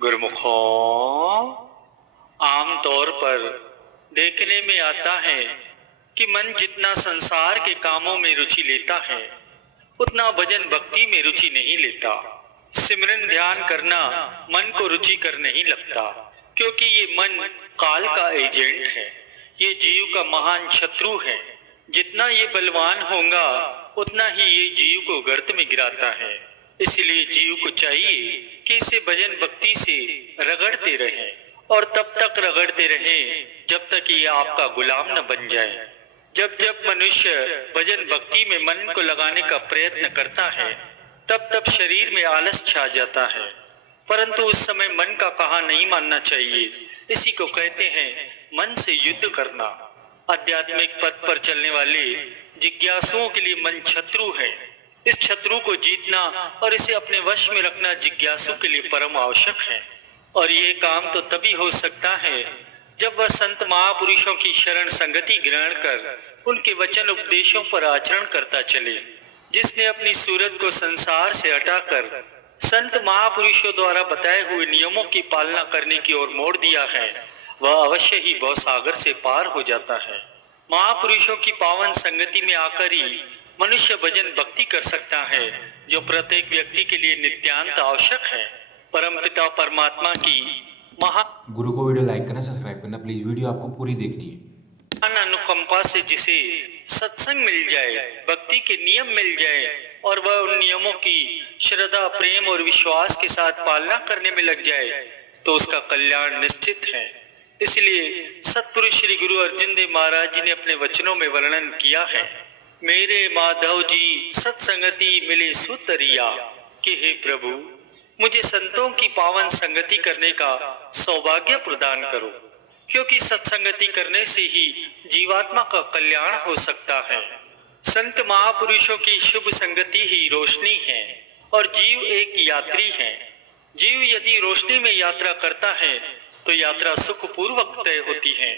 गुरुमुखों, आमतौर पर देखने में आता है कि मन जितना संसार के कामों में रुचि लेता है उतना भजन भक्ति में रुचि नहीं लेता। सिमरन ध्यान करना मन को रुचिकर नहीं लगता, क्योंकि ये मन काल का एजेंट है। ये जीव का महान शत्रु है। जितना ये बलवान होगा उतना ही ये जीव को गर्त में गिराता है। इसलिए जीव को चाहिए कि इसे भजन भक्ति से रगड़ते रहें और तब तक रगड़ते रहें जब तक ये आपका गुलाम न बन जाए। जब जब मनुष्य भजन भक्ति में मन को लगाने का प्रयत्न करता है तब तब शरीर में आलस छा जाता है, परंतु उस समय मन का कहा नहीं मानना चाहिए। इसी को कहते हैं मन से युद्ध करना। आध्यात्मिक पथ पर चलने वाले जिज्ञासुओं के लिए मन शत्रु है। इस शत्रु को जीतना और इसे अपने वश में रखना जिज्ञासु के लिए परम आवश्यक है। और ये काम तो तभी हो सकता है जब वह संत महापुरुषों की शरण संगति ग्रहण कर उनके वचन उपदेशों पर आचरण करता चले। जिसने अपनी सूरत को संसार से हटाकर संत महापुरुषों द्वारा बताए हुए नियमों की पालना करने की ओर मोड़ दिया है, वह अवश्य ही भवसागर से पार हो जाता है। महापुरुषों की पावन संगति में आकर ही मनुष्य भजन भक्ति कर सकता है, जो प्रत्येक व्यक्ति के लिए नित्यांत आवश्यक है। परमपिता परमात्मा की गुरु को वीडियो लाइक करना, सब्सक्राइब करना प्लीज। वीडियो आपको पूरी देखनी है। अनुकंपा से जिसे सत्संग मिल जाए, भक्ति के नियम मिल जाए और वह उन नियमों की श्रद्धा प्रेम और विश्वास के साथ पालना करने में लग जाए तो उसका कल्याण निश्चित है। इसलिए सतपुरुष श्री गुरु अर्जुन देव महाराज जी ने अपने वचनों में वर्णन किया है, मेरे माधव जी सत्संगति मिले सुतरिया, कि हे प्रभु मुझे संतों की पावन संगति करने का सौभाग्य प्रदान करो, क्योंकि सत्संगति करने से ही जीवात्मा का कल्याण हो सकता है। संत महापुरुषों की शुभ संगति ही रोशनी है और जीव एक यात्री है। जीव यदि रोशनी में यात्रा करता है तो यात्रा सुखपूर्वक तय होती है,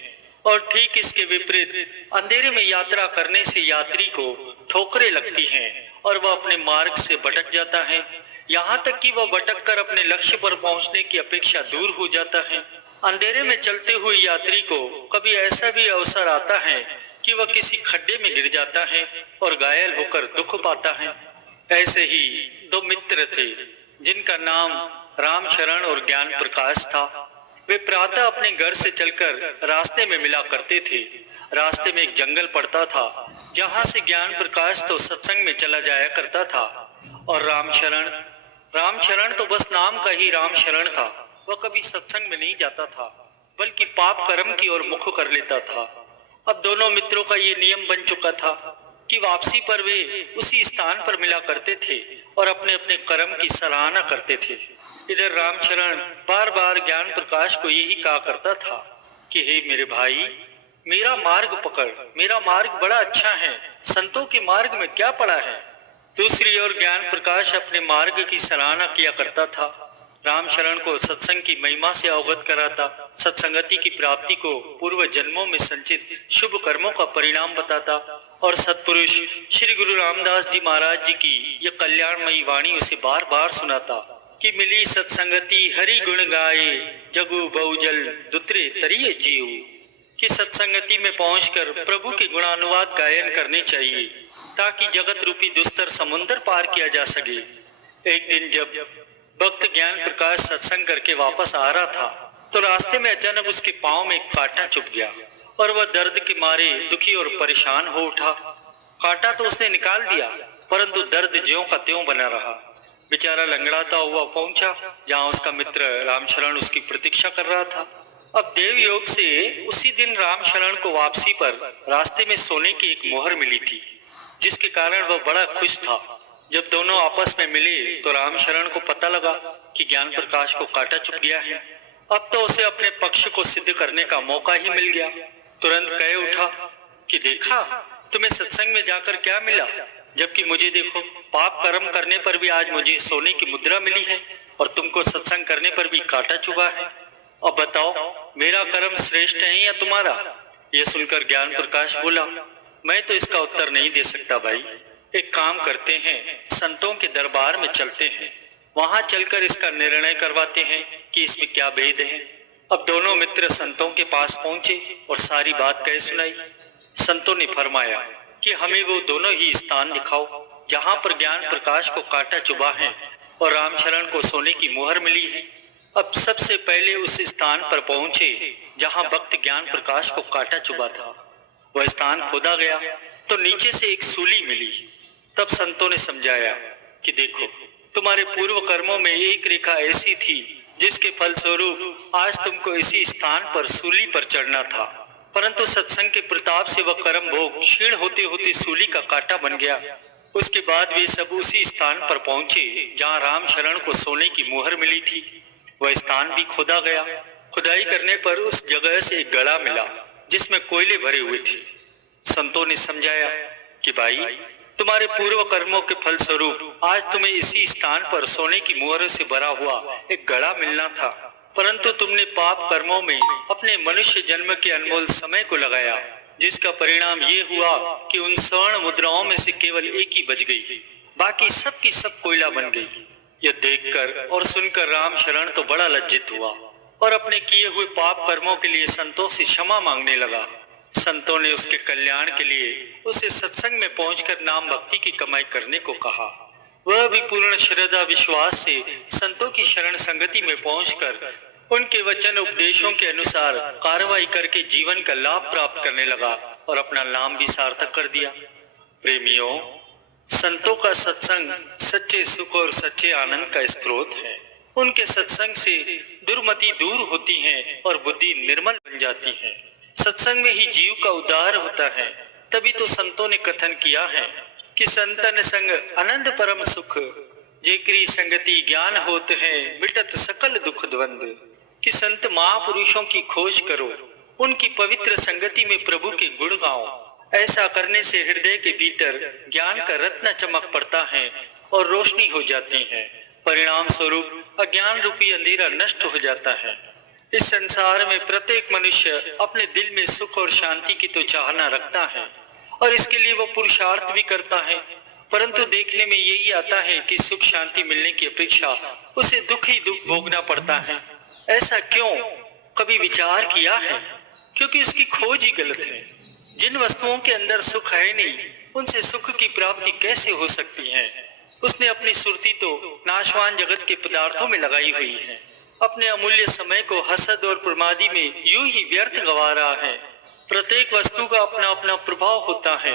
और ठीक इसके विपरीत अंधेरे में यात्रा करने से यात्री को ठोकरें लगती हैं और वह अपने मार्ग से भटक जाता है। यहाँ तक कि वह भटक कर अपने लक्ष्य पर पहुँचने की अपेक्षा दूर हो जाता है। अंधेरे में चलते हुए यात्री को कभी ऐसा भी अवसर आता है कि वह किसी खड्डे में गिर जाता है और घायल होकर दुख पाता है। ऐसे ही दो मित्र थे जिनका नाम रामशरण और ज्ञान प्रकाश था। वे प्रातः अपने घर से चलकर रास्ते में मिला करते थे। रास्ते में एक जंगल पड़ता था जहाँ से ज्ञान प्रकाश तो सत्संग में चला जाया करता था, और रामशरण तो बस नाम का ही रामशरण था। वह कभी सत्संग में नहीं जाता था, बल्कि पाप कर्म की ओर मुख कर लेता था। अब दोनों मित्रों का ये नियम बन चुका था कि वापसी पर वे उसी स्थान पर मिला करते थे और अपने अपने कर्म की सराहना करते थे। इधर रामशरण बार बार ज्ञान प्रकाश को यही कहा करता था कि हे मेरे भाई, मेरा मार्ग पकड़, मेरा मार्ग बड़ा अच्छा है, संतों के मार्ग में क्या पड़ा है। दूसरी ओर ज्ञान प्रकाश अपने मार्ग की सराहना किया करता था। रामशरण को सत्संग की महिमा से अवगत कराता, सत्संगति की प्राप्ति को पूर्व जन्मों में संचित शुभ कर्मों का परिणाम बताता, और सत्पुरुष श्री गुरु रामदास जी महाराज जी की यह कल्याणमयी वाणी उसे बार बार सुनाता कि मिली सत्संगति हरि गुण गाए, जगु बहुजल दुतरे तरिये जीव, कि सत्संगति में पहुंचकर प्रभु के गुणानुवाद गायन करने चाहिए ताकि जगत रूपी दुस्तर समुद्र पार किया जा सके। एक दिन जब भक्त ज्ञान प्रकाश सत्संग करके वापस आ रहा था तो रास्ते में अचानक उसके पांव में एक कांटा चुभ गया और वह दर्द के मारे दुखी और परेशान हो उठा। कांटा तो उसने निकाल दिया, परंतु दर्द ज्यों का त्यों बना रहा। बेचारा लंगड़ाता हुआ पहुंचा जहां उसका मित्र रामशरण उसकी प्रतीक्षा कर रहा था। अब देव योग से उसी दिन रामशरण को वापसी पर रास्ते में सोने की एक मोहर मिली थी, जिसके कारण वह बड़ा खुश था। जब दोनों आपस में मिले तो रामशरण को पता लगा कि ज्ञान प्रकाश को कांटा चुभ गया है। अब तो उसे अपने पक्ष को सिद्ध करने का मौका ही मिल गया। तुरंत कह उठा कि देखा, तुम्हें सत्संग में जाकर क्या मिला, जबकि मुझे देखो, पाप कर्म करने पर भी आज मुझे सोने की मुद्रा मिली है और तुमको सत्संग करने पर भी कांटा चुभा है। अब बताओ, मेरा कर्म श्रेष्ठ है या तुम्हारा? यह सुनकर ज्ञान प्रकाश बोला, मैं तो इसका उत्तर नहीं दे सकता भाई। एक काम करते हैं, संतों के दरबार में चलते हैं, वहां चलकर इसका निर्णय करवाते हैं कि इसमें क्या भेद है। अब दोनों मित्र संतों के पास पहुंचे और सारी बात कह सुनाई। संतों ने फरमाया कि हमें वो दोनों ही स्थान दिखाओ जहां पर ज्ञान प्रकाश को कांटा चुभा है और रामशरण को सोने की मुहर मिली है। अब सबसे पहले उस स्थान पर पहुंचे जहां भक्त ज्ञान प्रकाश को कांटा चुभा था। वह स्थान खोदा गया तो नीचे से एक सूली मिली। तब संतों ने समझाया कि देखो, तुम्हारे पूर्व कर्मों में एक रेखा ऐसी थी जिसके फलस्वरूप आज तुमको इसी स्थान पर सूली पर चढ़ना था, परंतु सत्संग के प्रताप से वह कर्म भोग क्षीण होते होते सूली का कांटा बन गया। उसके बाद वे सब उसी स्थान पर पहुंचे जहां राम शरण को सोने की मुहर मिली थी। वह स्थान भी खोदा गया। खुदाई करने पर उस जगह से एक गड़ा मिला जिसमें कोयले भरे हुए थे। संतों ने समझाया कि भाई, तुम्हारे पूर्व कर्मों के फल स्वरूप आज तुम्हें इसी स्थान पर सोने की मुहर से भरा हुआ एक घड़ा मिलना था, परंतु तुमने पाप कर्मों में अपने मनुष्य जन्म के अनमोल समय को लगाया, जिसका परिणाम ये हुआ कि उन स्वर्ण मुद्राओं में से केवल एक ही बच गई, बाकी सब की सब कोयला बन गई। यह देखकर और सुनकर राम शरण तो बड़ा लज्जित हुआ और अपने किए हुए पाप कर्मों के लिए संतों से क्षमा मांगने लगा। संतों ने उसके कल्याण के लिए उसे सत्संग में पहुंचकर नाम भक्ति की कमाई करने को कहा। वह भी पूर्ण श्रद्धा विश्वास से संतों की शरण संगति में पहुंचकर उनके वचन उपदेशों के अनुसार कार्रवाई करके जीवन का लाभ प्राप्त करने लगा और अपना नाम भी सार्थक कर दिया। प्रेमियों, संतों का सत्संग सच्चे सुख और सच्चे आनंद का स्रोत है। उनके सत्संग से दुर्मति दूर होती है और बुद्धि निर्मल बन जाती है। सत्संग में ही जीव का उद्धार होता है। तभी तो संतों ने कथन किया है कि संतन संग आनंद परम सुख, जेकरी संगति ज्ञान होत है, मिटत सकल दुख द्वंद। कि संत महापुरुषों की खोज करो, उनकी पवित्र संगति में प्रभु के गुण गाओ। ऐसा करने से हृदय के भीतर ज्ञान का रत्न चमक पड़ता है और रोशनी हो जाती है। परिणाम स्वरूप अज्ञान रूपी अंधेरा नष्ट हो जाता है। इस संसार में प्रत्येक मनुष्य अपने दिल में सुख और शांति की तो चाहना रखता है और इसके लिए वो पुरुषार्थ भी करता है, परंतु देखने में यही आता है कि सुख शांति मिलने की अपेक्षा उसे दुख ही दुख भोगना पड़ता है। ऐसा क्यों? कभी विचार किया है? क्योंकि उसकी खोज ही गलत है। जिन वस्तुओं के अंदर सुख है नहीं, उनसे सुख की प्राप्ति कैसे हो सकती है? उसने अपनी सुरती तो नाशवान जगत के पदार्थों में लगाई हुई है। अपने अमूल्य समय को हसद और प्रमादी में यूं ही व्यर्थ गंवा रहा है। प्रत्येक वस्तु का अपना अपना प्रभाव होता है।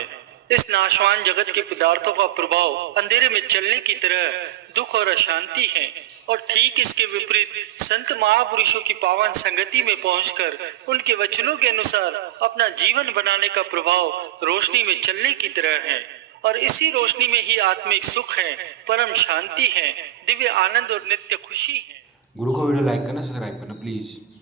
इस नाशवान जगत के पदार्थों का प्रभाव अंधेरे में चलने की तरह दुख और अशांति है, और ठीक इसके विपरीत संत महापुरुषों की पावन संगति में पहुंचकर उनके वचनों के अनुसार अपना जीवन बनाने का प्रभाव रोशनी में चलने की तरह है। और इसी रोशनी में ही आत्मिक सुख है, परम शांति है, दिव्य आनंद और नित्य खुशी है। गुरु को वीडियो लाइक करना, सब्सक्राइब करना प्लीज़।